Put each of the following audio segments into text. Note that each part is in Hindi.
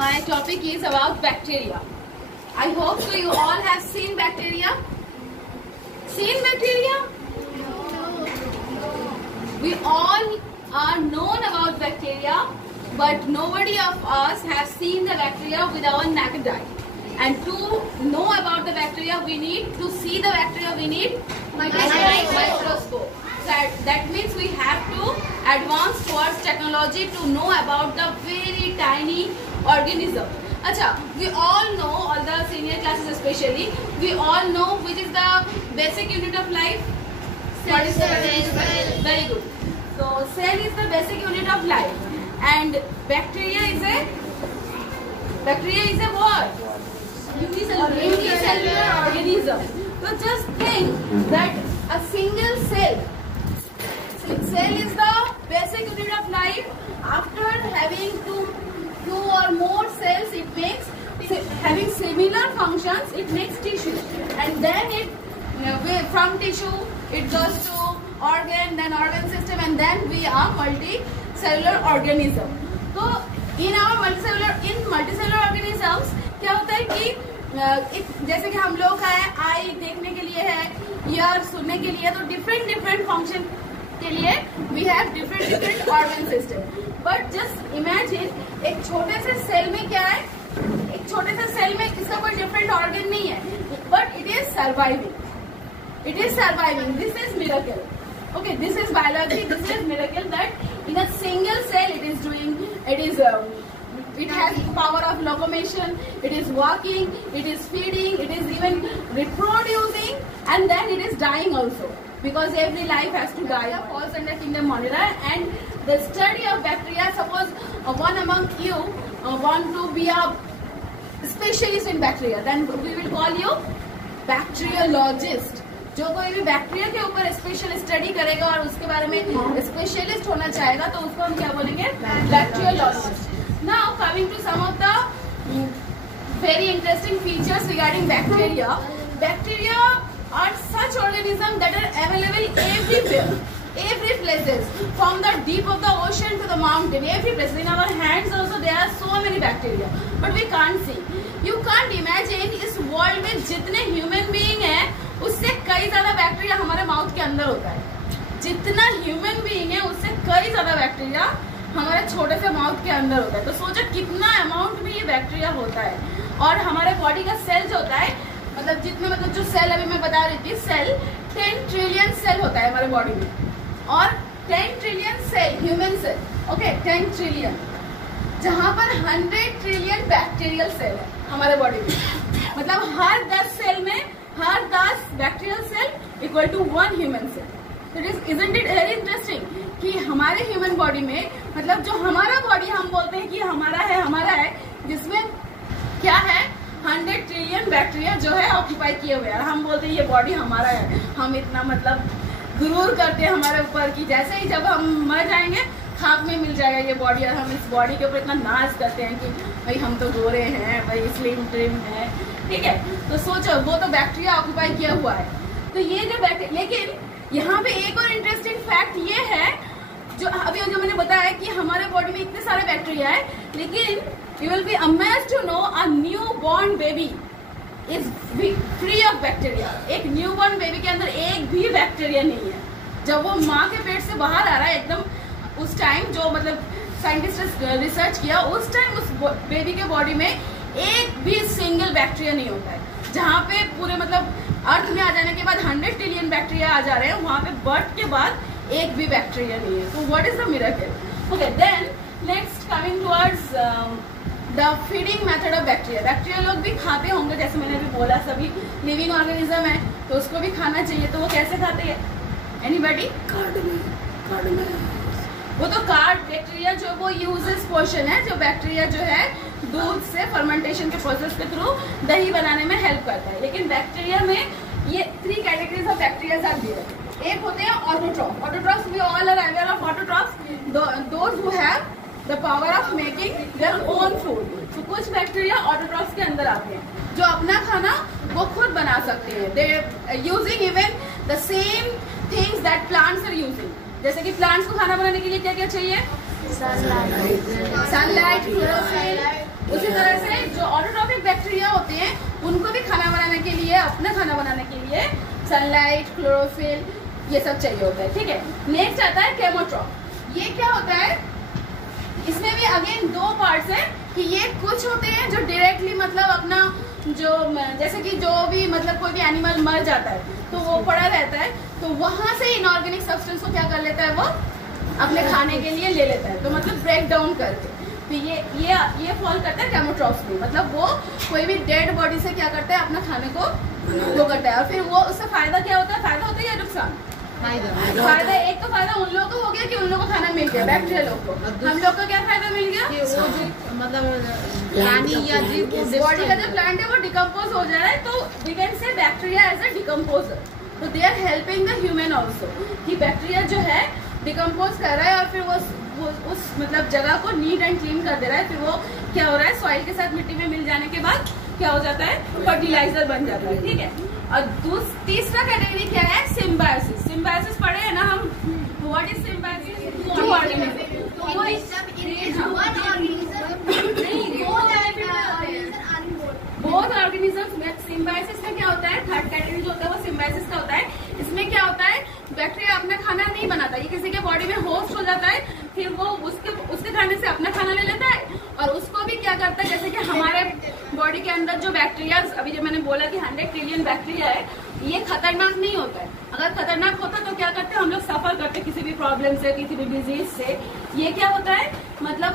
my topic is about bacteria. I hope so you all have seen bacteria. Seen bacteria? We all are known about bacteria, but nobody of us has seen the bacteria with our naked eye. And to know about the bacteria, we need to see the bacteria. We need microscope. That means we have to advance towards technology to know about the very tiny organism. Acha, we all know, all the senior classes especially, we all know which is the basic unit of life. Cell. Very good. So cell is the basic unit of life, and bacteria is a what? Unicellular organism. So just think that a single cell is the basic unit of life. After having two or more cells, it makes having similar functions. It makes tissue, and then from tissue it goes to organ, then organ system, and then we are multicellular organism. So in multicellular organisms क्या होता है कि जैसे कि हम लोग का है आई देखने के लिए है, ईयर सुनने के लिए, तो डिफरेंट फंक्शन के लिए we have different organ system. But just imagine एक छोटे से सेल में क्या है, एक छोटे से सेल में इसका कोई डिफरेंट ऑर्गन नहीं है, but it is surviving. This is miracle. Okay, this is biology. This is miracle that in a single cell it has power of locomotion, it is walking, it is feeding, it is even reproducing, and then it is dying also, because every life has to die. Falls under kingdom Monera, and the study of bacteria. Suppose one among you want to be a specialist in bacteria, then we will call you bacteriologist. जो कोई भी बैक्टीरिया के ऊपर स्पेशल स्टडी करेगा और उसके बारे में स्पेशलिस्ट होना चाहेगा, तो उसको हम क्या बोलेंगे? Bacteriologist. Now coming to some of the very interesting features regarding bacteria. Bacteria are such organism that are available everywhere, every places, from the deep of the ocean to the mountain, every place. In our hands also there are so many bacteria, but we can't see. You can't imagine इस world में जितने human being हैं, उससे कई ज्यादा बैक्टीरिया हमारे माउथ के अंदर होता है. जितना ह्यूमन बीइंग है उससे कई ज्यादा बैक्टीरिया हमारे छोटे से माउथ के अंदर होता है. तो सोचो कितना अमाउंट में ये बैक्टीरिया होता है. और हमारे बॉडी का सेल जो होता है, मतलब जो सेल अभी मैं बता रही थी, सेल 10 ट्रिलियन सेल होता है हमारे बॉडी में, और 10 trillion cell human cell, okay, 10 trillion, जहां पर 100 ट्रिलियन बैक्टीरियल सेल है हमारे बॉडी में. मतलब हर 10 सेल में हर 10 bacterial cell equal to 1 human cell. Isn't it very interesting कि हमारे ह्यूमन बॉडी में, मतलब जो हमारा बॉडी हम बोलते हैं कि हमारा है, जिसमें क्या है 100 ट्रिलियन बैक्टीरिया जो है ऑक्यूपाई किए हुए हैं. हम बोलते हैं ये बॉडी हमारा है. हम इतना मतलब गुरूर करते हैं हमारे ऊपर कि जैसे ही जब हम मर जाएंगे खाक में मिल जाएगा ये बॉडी, और हम इस बॉडी के ऊपर इतना नाज करते हैं कि भाई हम तो गोरे हैं, भाई स्लिम ट्रिम है, ठीक है. तो सोचो वो तो बैक्टीरिया ऑक्यूपाई किया हुआ है. तो ये जो बैक्टीरिया, लेकिन यहाँ पे एक और इंटरेस्टिंग फैक्ट ये है, जो मैंने बताया कि हमारे बॉडी में इतने सारे बैक्टीरिया है, लेकिन you will be amazed to know a newborn baby is free of bacteria. एक न्यू बॉर्न बेबी के अंदर एक भी बैक्टीरिया नहीं है. जब वो माँ के पेट से बाहर आ रहा है एकदम, उस टाइम जो मतलब साइंटिस्ट ने रिसर्च किया, उस टाइम उस बेबी के बॉडी में एक भी सिंगल बैक्टीरिया नहीं होता है. जहाँ पे पूरे मतलब अर्थ में आ जाने के बाद 100 ट्रिलियन बैक्टीरिया आ जा रहे हैं, वहाँ पे बर्थ के बाद एक भी बैक्टीरिया नहीं है. तो what is the miracle? Okay, then next coming towards the feeding method of bacteria. Bacteria लोग भी खाते होंगे, जैसे मैंने अभी बोला, सभी लिविंग ऑर्गेनिज्म है तो उसको भी खाना चाहिए. तो वो कैसे खाते हैं? एनीबॉडी? कार्ड में वो तो कार्ड बैक्टीरिया जो वो यूजेस पोर्शन है, जो बैक्टीरिया जो है दूध से फर्मेंटेशन के प्रोसेस के थ्रू दही बनाने में हेल्प करता है. लेकिन बैक्टीरिया में ये 3 categories of bacteria are there. एक होते हैं autotroph. Autotroph we all are aware of autotroph, those who have the power of making their own food. तो कुछ बैक्टीरिया ऑटोट्रॉफ के अंदर आते हैं, जो अपना खाना वो खुद बना सकते हैं. They using even the same things that plants are using. जैसे कि प्लांट्स को खाना बनाने के लिए क्या क्या चाहिए? Sunlight, chlorophyll. उसी जो ऑटोट्रॉफिक बैक्टीरिया होते हैं उनको भी खाना बनाने के लिए, अपना खाना बनाने के लिए सनलाइट, क्लोरोफिल ये सब चाहिए होता है, ठीक है। नेक्स्ट आता है केमोट्रॉफ। ये क्या होता है, इसमें भी अगेन दो पार्ट्स हैं कि ये कुछ होते हैं जो डायरेक्टली मतलब अपना जो जैसे कि जो भी मतलब कोई भी एनिमल मर जाता है तो वो पड़ा रहता है, तो वहां से इनऑर्गेनिक सब्सटेंस को क्या कर लेता है, वो अपने खाने के लिए ले लेता है, तो मतलब ब्रेक डाउन करके। तो ये फॉल करता है केमोट्रॉफ्स में, मतलब वो कोई भी डेड बॉडी से क्या करता है, अपना खाने को वो करता है। और फिर वो उससे फायदा क्या होता है, फायदा होता है या नुकसान? फायदा एक तो फायदा उन लोगों को हो गया कि उन लोगों को खाना मिल गया, बैक्टीरिया लोग को। हम लोग को क्या फायदा मिल गया, मतलब प्राणी या जीव बॉडी का जो प्लांट है वो डिकम्पोज हो जा रहा है, तो we can say bacteria as a decomposer. तो they are helping the human also, कि बैक्टीरिया जो है डिकम्पोज कर रहा है और फिर वो उस मतलब जगह को नीट एंड क्लीन कर दे रहा है। फिर वो क्या हो रहा है, सॉइल के साथ मिट्टी में मिल जाने के बाद क्या हो जाता है, फर्टिलाइजर बन जाता है, ठीक है। और तीसरा कैटेगरी क्या है, सिम्बायोसिस। सिम्बायोसिस पढ़े हैं ना हम, what is symbiosis? Two organism, both organisms में सिम्बायोसिस में क्या होता है, थर्ड कैटेगरी जो होता है वो सिम्बायोसिस का होता है। इसमें क्या होता है, बैक्टीरिया अपना खाना नहीं बनाता, ये किसी के बॉडी में होस्ट हो जाता है, फिर वो उसके खाने से अपना खाना ले लेता है और उसको भी क्या करता है, जैसे कि हमारे बॉडी के अंदर जो बैक्टीरिया, अभी जो मैंने बोला कि 100 ट्रिलियन बैक्टीरिया है, ये खतरनाक नहीं होता है। अगर खतरनाक होता तो क्या करते हैं, हम लोग सफर करते किसी भी प्रॉब्लम से, किसी भी डिजीज से। ये क्या होता है, मतलब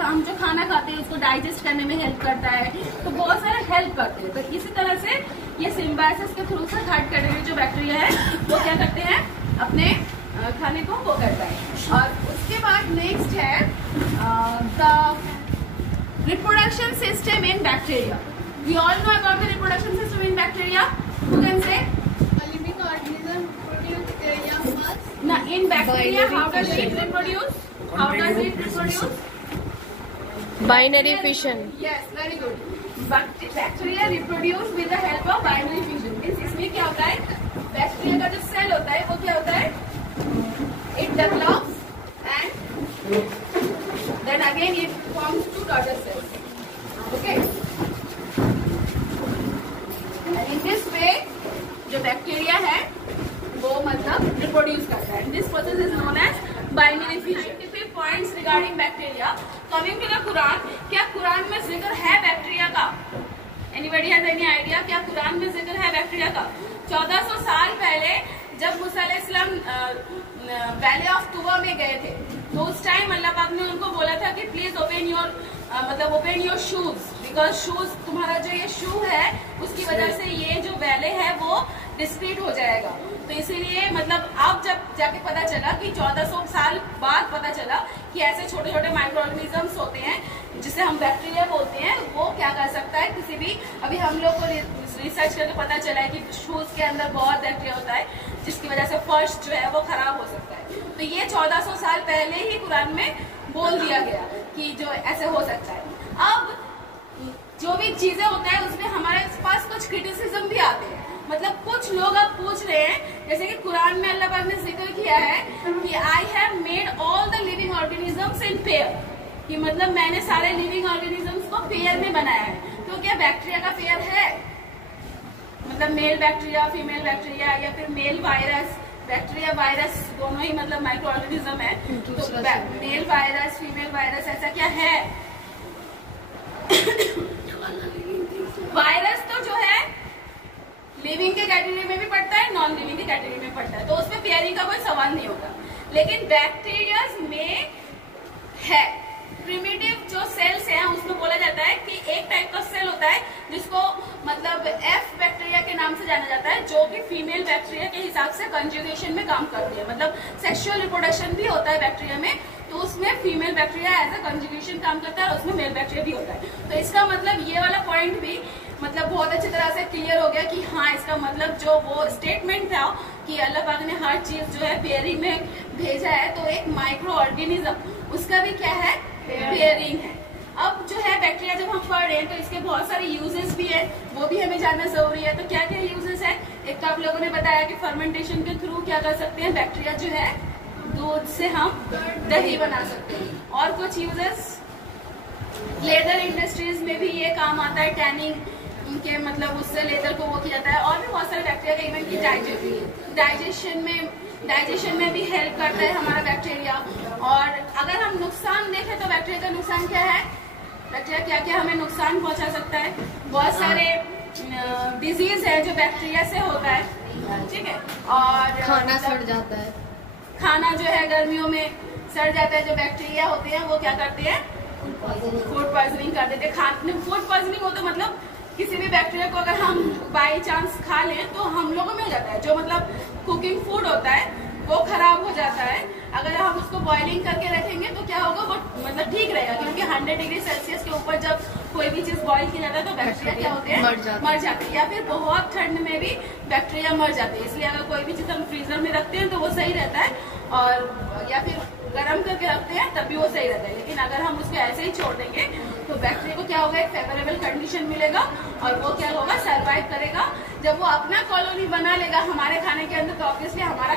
हम जो खाना खाते हैं उसको डाइजेस्ट करने में हेल्प करता है, तो बहुत सारे हेल्प करते हैं। तो इसी तरह से ये सिम्बायोसिस के थ्रू से थर्ड कैटेगरी जो बैक्टीरिया है वो क्या करते हैं, अपने खाने को वो करता है। और उसके बाद नेक्स्ट है the reproduction system in bacteria. We all know about the reproduction system in bacteria. Who can say? A living organism produce their young first. Now, in bacteria, how does it reproduce? How does it reproduce? Binary fission. Yes, very good. Bacteria reproduce with the help of binary fission. इसमें क्या होता है, बैक्टीरिया का जो सेल होता है वो क्या होता है, it develops and then again it forms two daughter cells. Okay. In this way, जो बैक्टीरिया है वो मतलब रिप्रोड्यूस करता है। This process is known as binary fission. Scientific points regarding bacteria. Coming to the Quran, क्या कुरान में जिक्र है बैक्टीरिया का? एनीबॉडी हैज एनी आइडिया, क्या कुरान में जिक्र है बैक्टीरिया का? 1400 साल पहले जब मूसा अलैहिस्सलाम वैली ऑफ तुवा में गए थे, तो उस टाइम अल्लाह पाक ने उनको बोला था कि please open your shoes, because shoes, तुम्हारा जो ये शू है उसकी वजह से ये जो वैले है वो डिस्क्रीट हो जाएगा। तो इसीलिए मतलब अब जब जाके पता चला कि 1400 साल बाद पता चला कि ऐसे छोटे छोटे माइक्रो ऑर्गेनिजम्स होते हैं जिसे हम बैक्टीरिया बोलते हैं, वो क्या कर सकता है, किसी भी, अभी हम लोग को रिसर्च करके पता चला है कि शूज के अंदर बहुत बैक्टीरिया होता है जिसकी वजह से फर्श जो है वो खराब हो सकता है। तो ये 1400 साल पहले ही कुरान में बोल दिया गया कि जो ऐसे हो सकता है। अब जो भी चीजें होता है उसमें हमारे पास कुछ क्रिटिसिज्म भी आते हैं, मतलब कुछ लोग अब पूछ रहे हैं, जैसे कि कुरान में अल्लाह पाक ने जिक्र किया है कि I have made all the living organisms in pair, कि मतलब मैंने सारे लिविंग ऑर्गेनिजम्स को पेयर में बनाया है। तो क्या बैक्टीरिया का पेयर है, मतलब मेल बैक्टीरिया, फीमेल बैक्टीरिया, या फिर मेल वायरस, बैक्टीरिया वायरस दोनों ही मतलब माइक्रो ऑर्गेनिज्म है, तो मेल वायरस, फीमेल वायरस, ऐसा क्या है? वायरस तो जो है लिविंग के कैटेगरी में भी पड़ता है, नॉन लिविंग के कैटेगरी में पड़ता है, तो उसमें पेयरिंग का कोई सवाल नहीं होता। लेकिन बैक्टीरिया में है, प्रिमिटिव जो सेल्स हैं उसमें बोला जाता है कि एक टाइप का सेल होता है जिसको मतलब एफ बैक्टीरिया के नाम से जाना जाता है, जो कि फीमेल बैक्टीरिया के हिसाब से कंजुगेशन में काम करती है, मतलब सेक्सुअल रिप्रोडक्शन भी होता है बैक्टीरिया में, तो उसमें female bacteria as a conjugation काम करता है और उसमें मेल बैक्टीरिया भी होता है। तो इसका मतलब ये वाला पॉइंट भी मतलब बहुत अच्छी तरह से क्लियर हो गया कि हाँ, इसका मतलब जो वो स्टेटमेंट था कि अल्लाह पाक ने हर चीज जो है पेयरिंग में भेजा है, तो एक माइक्रो ऑर्गेनिज्म उसका भी क्या है, पेयरिंग है। अब जो है बैक्टीरिया जब हम पढ़ रहे हैं तो इसके बहुत सारे यूजेस भी है, वो भी हमें जानना जरूरी है। तो क्या क्या यूजेस है, एक तो आप लोगों ने बताया कि फर्मेंटेशन के थ्रू क्या कर सकते हैं, बैक्टीरिया जो है दूध से हम दही बना सकते हैं। और कुछ यूजेस, लेदर इंडस्ट्रीज में भी ये काम आता होता है टैनिंग के, मतलब उससे लेदर को वो किया जाता है। और भी बहुत सारे बैक्टीरिया का, इवन की डाइजेशन में भी हेल्प करता है हमारा बैक्टीरिया। और अगर हम नुकसान देखें तो बैक्टीरिया का नुकसान क्या है, बैक्टीरिया क्या क्या हमें नुकसान पहुंचा सकता है। बहुत सारे डिजीज है जो बैक्टीरिया से होता है, ठीक है। और खाना सड़ जाता है, खाना जो है गर्मियों में सड़ जाता है। जो बैक्टीरिया होते हैं वो क्या करते हैं, फूड पॉइजनिंग कर देते हैं। फूड पॉइजनिंग हो तो मतलब किसी भी बैक्टीरिया को अगर हम बाई चांस खा लें तो हम लोगों में हो जाता है। जो मतलब कुकिंग फूड होता है वो खराब हो जाता है। अगर हम उसको बॉइलिंग करके रखेंगे तो क्या होगा, वो मतलब ठीक रहेगा, क्योंकि 100 डिग्री सेल्सियस के ऊपर जब कोई भी चीज बॉइल की जाता है तो बैक्टीरिया क्या होते हैं, मर जाते हैं। या फिर बहुत ठंड में भी बैक्टीरिया मर जाते हैं। इसलिए अगर कोई भी चीज हम फ्रीजर में रखते हैं तो वो सही रहता है, और या फिर गर्म करके रखते हैं तब भी वो सही रहता है। लेकिन अगर हम उसको ऐसे ही छोड़ देंगे तो बैक्टीरिया को क्या होगा, एक फेवरेबल कंडीशन मिलेगा और वो क्या होगा, सर्वाइव करेगा। जब वो अपना कॉलोनी बना लेगा हमारे खाने के अंदर तो ऑब्वियसली हमारा